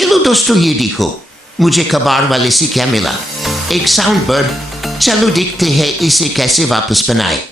Hello दोस्तों, ये देखो, मुझे कबाड़ वाले से क्या मिला? एक साउंड बार। चलो देखते हैं इसे कैसे वापस बनाए।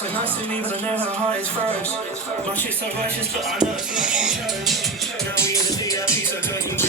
So nice to me, but I know her heart is froze. My shit's so righteous, but I know it's not in church. Now we in the VIP, so girl, you